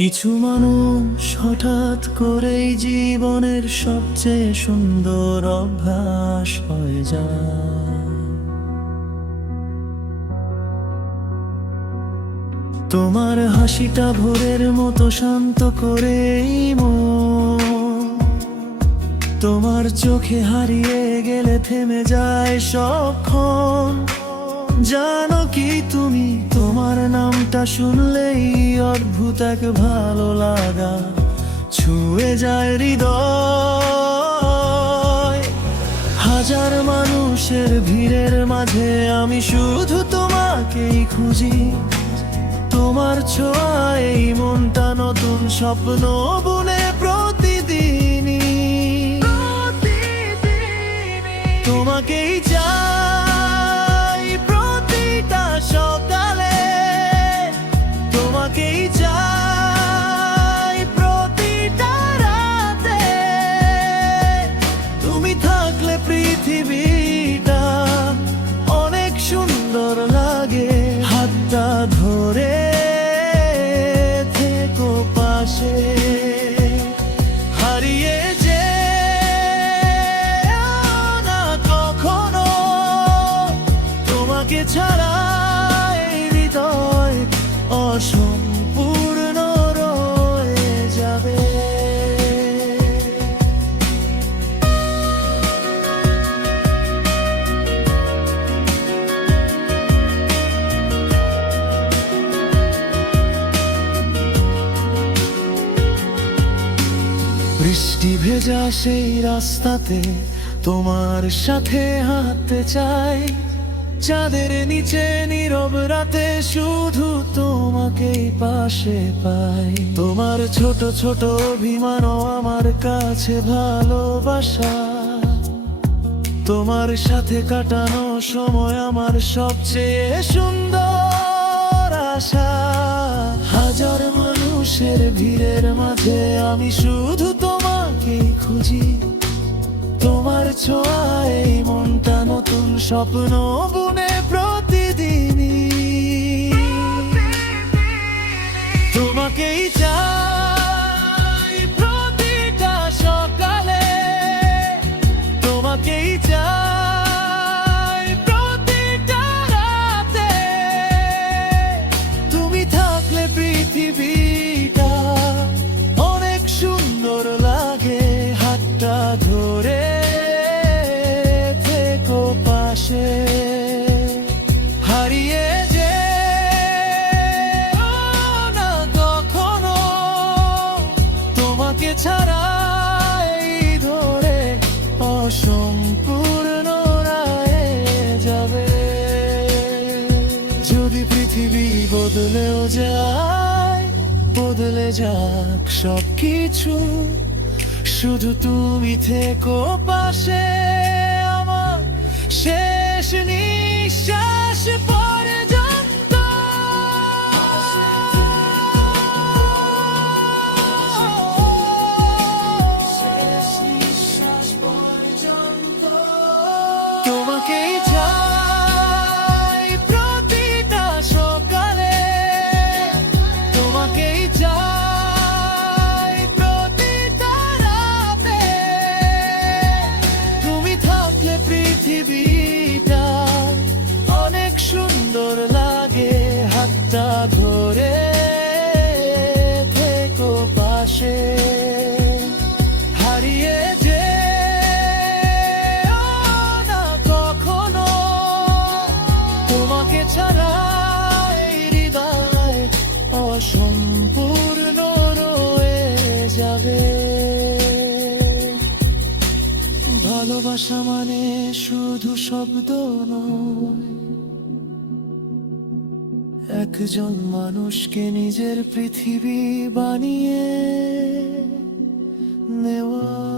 কিছু মানুষ হঠাৎ করেই জীবনের সবচেয়ে সুন্দর অভ্যাস হয়ে যায়। তোমার হাসিটা ভোরের মতো শান্ত করেই মন, তোমার চোখে হারিয়ে গেলে থেমে যায় সবক্ষণ। জানো কি তুমি, তোমার নামটা শুনলেই অদ্ভুত এক ভালো লাগা ছুঁয়ে যায় হৃদয়। হাজার মানুষের ভিড়ের মাঝে আমি শুধু তোমাকেই খুঁজি। তোমার ছোঁয়ায় এই মনটা নতুন স্বপ্ন বুনে প্রতিদিনই। তোমাকেই চাই প্রতিটা সকালে, তোমাকেই চাই প্রতিটা রাতে। তুমি থাকলে পৃথিবীটা অনেক সুন্দর লাগে। হাতটা ধরে থেকো পাশে, হারিয়ে ছাড়া এই হৃদয় অসম্পূর্ণ রয়ে যাবে। বৃষ্টি ভেজা সেই রাস্তাতে তোমার সাথে হাঁটতে চাই। চাঁদের নিচে নীরব রাতে শুধু তোমাকেই পাশে পাই। তোমার ছোট ছোট অভিমানও আমার কাছে ভালোবাসা। তোমার সাথে কাটানো সময় আমার সবচেয়ে সুন্দর আশা। হাজার মানুষের ভিড়ের মাঝে আমি শুধু তোমাকেই খুঁজি। তোমার ছোঁয়ায় এই মনটা নতুন স্বপ্ন বুনে প্রতিদিনই। তোমাকেই চাই প্রতিটা সকালে, তোমাকেই চাই প্রতিটা রাতে। তুমি থাকলে পৃথিবীটা অনেক সুন্দর লাগে। হাতটা ধরে থেকো পাশে, হারিয়ে না কখনো। তোমাকে ছাড়া এই ধরে অসম্পূর্ণ রয়ে যাবে। যদি পৃথিবী বদলেও যায়, বদলে যাক সবকিছু, শুধু তুমি থেকো পাশে আমার শেষ নিঃশ্বাস পর্যন্ত। তোমাকেই চাই প্রতিটা সকালে, তোমাকেই চাই প্রতিটা রাতে। তুমি থাকলে পৃথিবীটা অনেক সুন্দর লাগে। হাতটা ধরে থেকো পাশে, হারিয়ে না কখনো। তোমাকে ছাড়া এই হৃদয় অসম্পূর্ণ রয়ে যাবে। ভালোবাসা মানে শুধু শব্দ নয়, একজন মানুষকে নিজের পৃথিবী বানিয়ে নেওয়া।